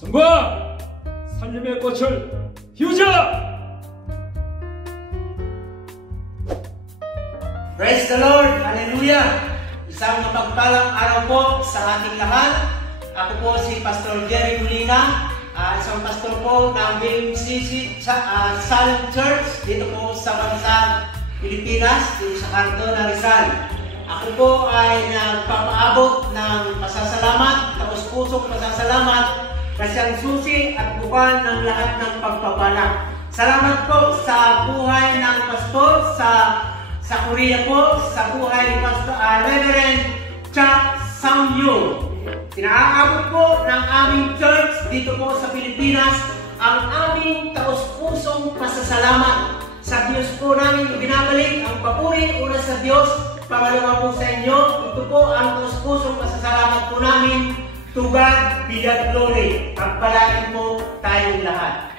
성과 살림의 꽃을 피우자! Praise the Lord! Hallelujah! Isang mapagpalang araw po sa ating lahat. Ako po si Pastor Jerry Molina, isang pastor po ng BMCC Salem Church dito po sa bansang Pilipinas, dito sa Kanto ng Rizal. Ako po ay nagpapaabot ng pasasalamat, taos-pusong pasasalamat kasi ang susi at buwan ng lahat ng pagpapala. Salamat po sa buhay ng pastor sa Korea po, sa buhay ni Pastor Reverend Cha Sang-yu. Pinaabot po ng aming church dito po sa Pilipinas ang aming taos-pusong pasasalamat. Sa Diyos po namin binabalik ang papuri, una sa Diyos, pangalawa po sa inyo. Ito po ang taos-pusong pasasalamat po namin. To God be the glory. Pagpalain po tayong lahat.